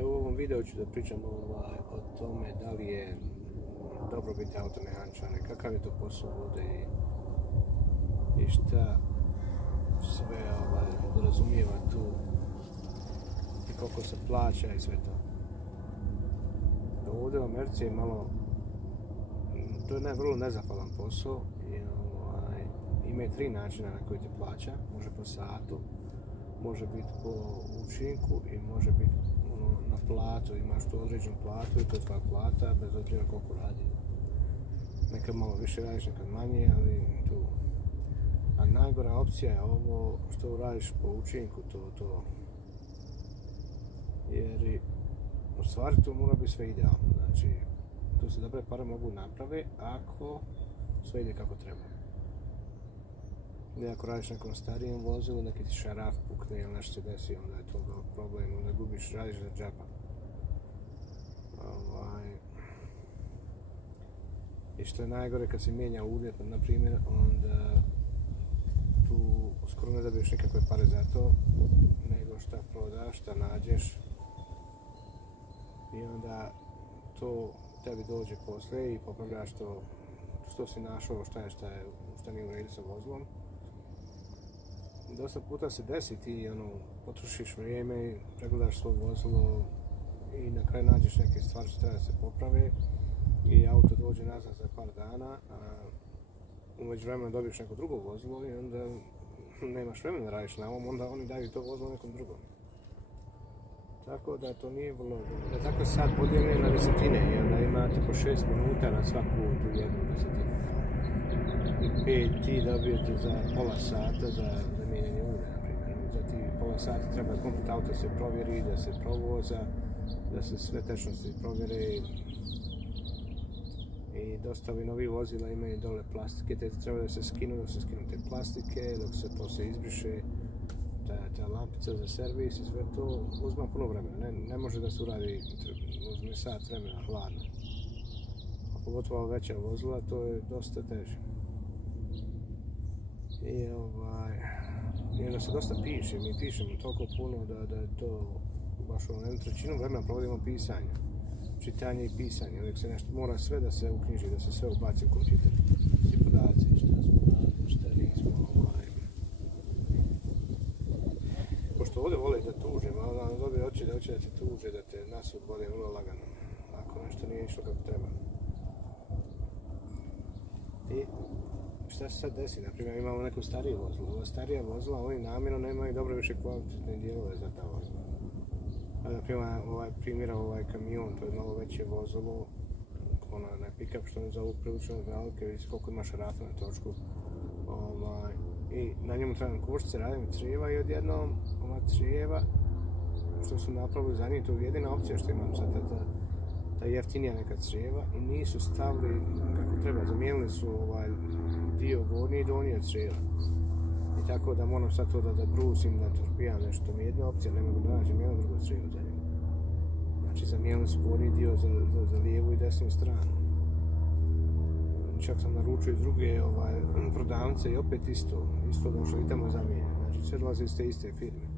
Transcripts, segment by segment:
Evo u ovom videu ću da pričam o tome da li je dobro biti automehaničar i kakav je to posao ovdje i šta sve podrazumijeva tu i koliko se plaća i sve to. Ovdje u Americi je malo, to je vrlo nezahvalan posao i ima je 3 načina na koji te plaća. Može po satu, može biti po učinku i može biti na platu. Imaš tu određenu platu i to je tvoja plata bez obzira koliko radi. Nekad malo više radiš, nekad manje, ali tu. A najgora opcija je ovo što radiš po učinku, to. Jer u stvari tu mora biti sve idealno. Znači, tu se dobre pare mogu napraviti ako sve ide kako treba. Ako radiš nekom starijem vozilu, neki ti šaraf pukne ili nešto se desi, onda je to problem, onda gubiš, radiš za džaba. I što je najgore kad se mijenja uvjet, na primjer, onda tu skoro ne dobiješ nikakve pare za to, nego šta prodaš, šta nađeš i onda to tebi dođe poslije i popravljaš to što si našao, šta nije u redu sa vozilom. Dosta puta se desi ti potrošiš vrijeme, pregledaš svoje vozilo i na kraju nađeš neke stvari što treba da se poprave i auto dođe nazad za par dana, a u međuvremenu dobiješ neko drugo vozilo i onda nemaš vremena da radiš na ovom, onda oni daju to vozilo nekom drugom. Tako da to nije vrlo dobro. Da tako sad podijelim na desetine i onda imate po 6 minuta na svaku tu jednu desetinu. I 5 ti dobijete za pola sata za mijenjanje ulja, na primjer. Za ti pola sata treba da komplet auto se provjeri, da se provoza, da se sve tečnosti provjere. I dosta ovi novi vozila imaju dole plastike, te treba da se skinu te plastike, dok se poslije izbriše ta lampica za servis i sve to uzma puno vremena. Ne može da se uradi, uzme sat vremena hladno. A pogotovo veća vozila, to je dosta teže. I onda se dosta piše, mi pišemo toliko puno da je to baš jednu trećinu vremena provodimo pisanje. Čitanje i pisanje, uvijek se nešto mora sve da se uknjiži, da se sve ubaci u kompjuter. Svi podaci, šta smo radili, šta nismo, Pošto ovdje vole da tuže, malo dobije oči da hoće da te tuže, da te nasud bode vrlo lagano, ako nešto nije išlo kako treba. I šta se sad desi? Naprimjer, imamo neku stariju vozilo. Ova starija vozila, oni namjerno nemaju dobro više kvalitetne dijelove za ta vozila. Primjera ovaj kamion, to je malo veće vozilo, onaj pick-up što ne zovu prilično velike, vidite koliko ima šarafa na točku. I na njemu trebam koščice, radim crijeva i odjednom ova crijeva što su napravili za njih, to je jedina opcija što imam sad, ta jeftinija neka crijeva i nisu stavili kako treba, zamijenili su dio gornji i donji od crijeva. I tako da moram sad to da brusim, da torpijam nešto, mi je jedna opcija, ne mogu da nađem jedno drugo crijevo za njega. Znači zamijenili su gornji dio za lijevu i desnu stranu. Čak sam naručio iz druge prodavnice i opet isto došlo i tamo je zamijenjeno. Znači sve dolaze iz te iste firme.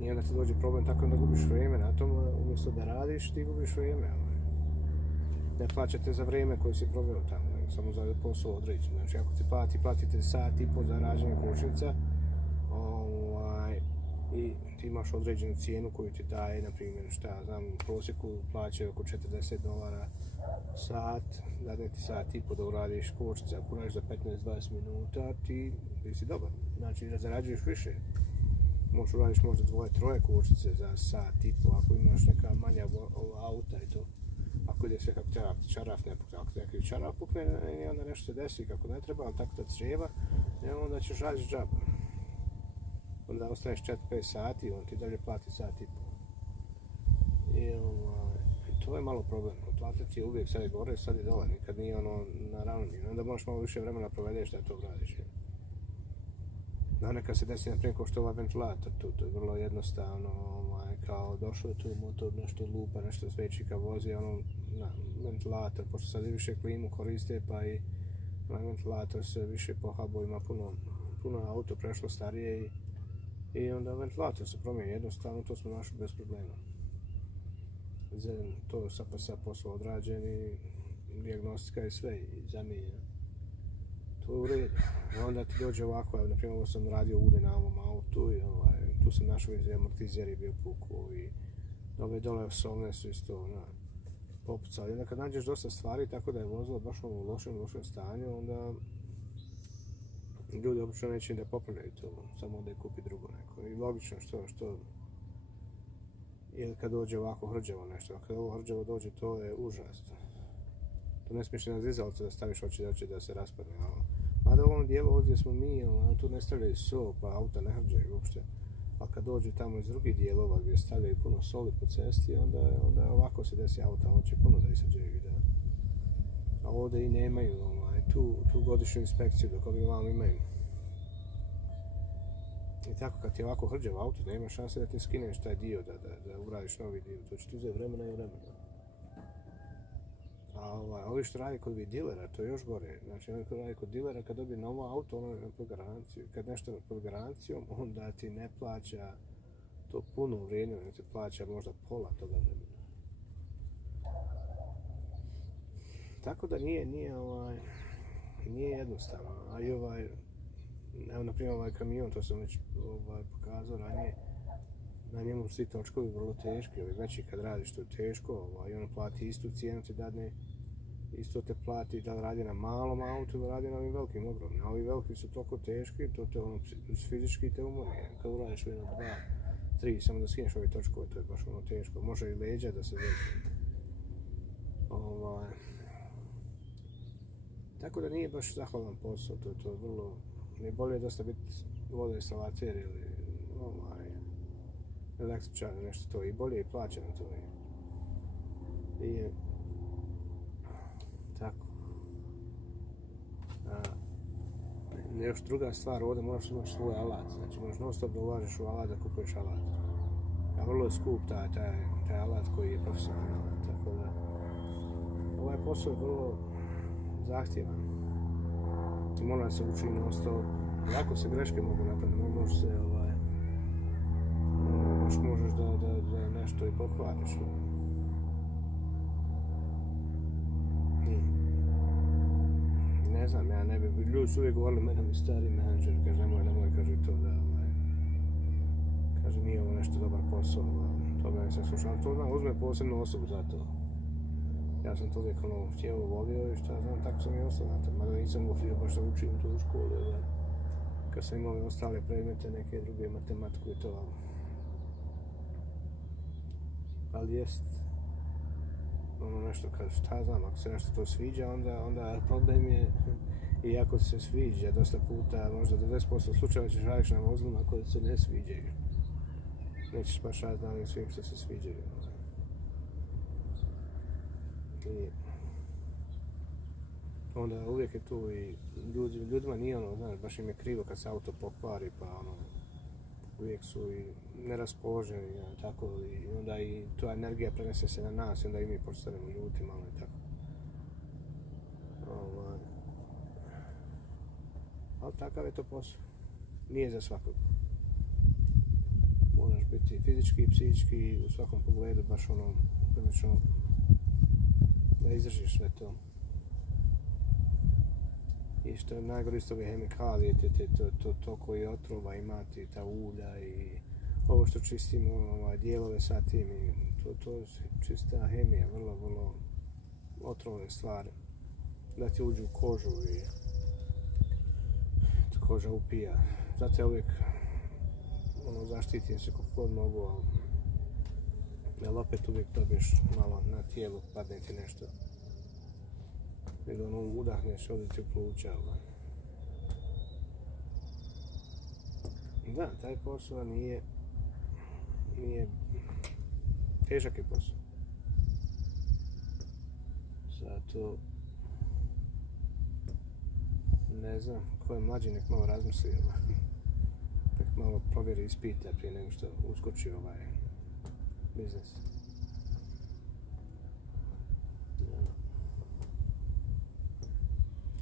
I onda ti dođe problem tako da gubiš vrijeme na tom, umjesto da radiš ti gubiš vrijeme. Ne plaćate za vrijeme koje si proveo tamo, nego samo za posao određen. Znači ako ti platite sat i po za rađenje kočnica i ti imaš određenu cijenu koju ti daje, na primjer, u prosjeku plaćaju oko $40 sat, dadne ti sat i po da uradiš kočnice, ako uradiš za 15-20 minuta, ti si dobar, znači da zarađuješ više. Možeš uradiš možda 2-3 kočnice za sat i po, ako imaš neka manja auta i to. Ako ide sve kako treba, ako ti čaraf ne pukne, ako neki čaraf pukne i onda nešto se desi kako ne treba, ali tako da crijeva, onda ćeš raditi džaba. Onda ostaneš 4-5 sati i on ti dalje plati sat i po. I to je malo problem, platiti je uvijek sad je gore, sad je dole, nikad nije na ravnini, onda možeš malo više vremena provedeš da to radiš. Nekad se desi, naprimjer, kao što ovaj ventilator tu, to je vrlo jednostavno, kao došao je tu motor, nešto lupa, nešto svećika vozi, ventilator, pošto sad više klimu koriste, pa i ventilator se više po hubovima, puno auto prešlo starije i onda ventilator se promijeni jednostavno, to smo našli bez problema. to sa posao odrađen i dijagnostika je sve i zamijenjeno. To je u redu. Onda ti dođe ovako, na primjer ovo sam radio ude na ovom autu i tu sam našao i amortizer je bio puku i ove dole osovne su isto popucali. Onda kad nađeš dosta stvari tako da je vozilo baš u lošem stanju, onda ljudi obično neće da popravljaju to, samo da je kupi drugo neko. I logično što ili kad dođe ovako hrđavo nešto, a kad ovo hrđavo dođe to je užasno. To ne smiješ na dizalce da staviš hoće da se raspadne. Mada u ovom dijelu ovdje smo mi, tu ne stavljaju so, pa auta ne hrđaju uopšte. A kad dođu tamo iz drugih dijelova gdje stavljaju puno soli po cesti, onda ovako se desi auta, hoće puno da isađaju. A ovdje i nemaju tu godišnju inspekciju dok ovi vam imaju. I tako kad ti je ovako hrđav auto, nema šanse da ti skineš taj dio, da uradiš novi dio. To će ti uzeti vremena i vremena. A ovi što radi kod dilera, to je još gore. Znači, oni koji radi kod dilera, kad dobije novo auto, ono je pod garanciju. Kad nešto je pod garancijom, onda ti ne plaća to puno vrijeme, nego ti plaća možda pola toga vremena. Tako da nije jednostavno. A i evo, na primjer, ovaj kamion, to sam već pokazao ranije, na njemu svi točkovi vrlo teški, ovi veći kad radiš to je teško, i on plati istu cijenu ti dadne, isto te plati da radi na malom autu ili radi na ovim velikim ogromnim. A ovi veliki su toliko teški, to te fizički te umori. Kad uradiš jedno, 2, 3, samo da skineš ove točkove, to je baš teško. Može i leđa da se veže. Tako da nije baš zahvalan posao, to je vrlo, ne bolje dosta biti vodoinstalater ili električar ili nešto to, i bolje je plaćeno to. I tako. Još druga stvar, ovdje moraš imati svoj alat, znači moraš non stop da ulažeš u alat da kupuješ alat. A vrlo je skup taj alat koji je profesionalni alat, tako da ovaj posao je vrlo zahtjevan. Ti mora se uči non stop, lako se greške mogu napraviti, možeš se možeš da nešto i pokvariš. Ne znam, ja ne bi, ljudi su uvijek govorili mene mi stari menadžer, kaže nemoj, kaže to da, kaže nije ovo nešto dobar posao, to me nisam slušao, ali to znam, uzme posebnu osobu za to. Ja sam to uvijek htio volio i šta znam, tako sam i ostao na to, mada nisam volio baš da učim to u školu, kad sam imao ostale predmete, neke druge matematiku i to, ali jest nešto, šta znam, ako se nešto to sviđa, onda problem je, i ako se sviđa, dosta puta, možda 90% slučajeva ćeš raditi na vozilima koje se ne sviđaju. Nećeš baš raditi na svim što se sviđaju. I onda uvijek je tu i ljudima nije znaš, baš im je krivo kad se auto pokvari, pa uvijek su i neraspoloženi, tako, i onda i ta energija prenese se na nas i onda i mi postanemo ljuti malo i tako. Ali takav je to posao. Nije za svakog. Moraš biti fizički i psihički u svakom pogledu baš prilično da izdržiš sve to. I što je najgore isto ove hemikalije, to koji otrova imati, ta ulja i ovo što čistimo, dijelove sa tim, i to je čista hemija, vrlo, vrlo otrovne stvari. Da ti uđu u kožu i koža upija. Zato ja uvijek zaštitim se kako god mogu, ali opet uvijek dobiješ malo na tijelu, padne ti nešto. Ili udahneš, ode ti u pluća. Da, taj posao nije težak je posao. Zato ne znam, ko je mlađi nek malo razmisli, nek malo provjeri, ispita prije nego što uskoči ovaj biznis.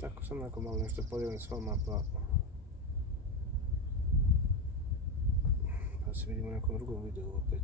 Tako sam onako malo nešto podijelim s vama, pa se vidimo u nekom drugom videu opet.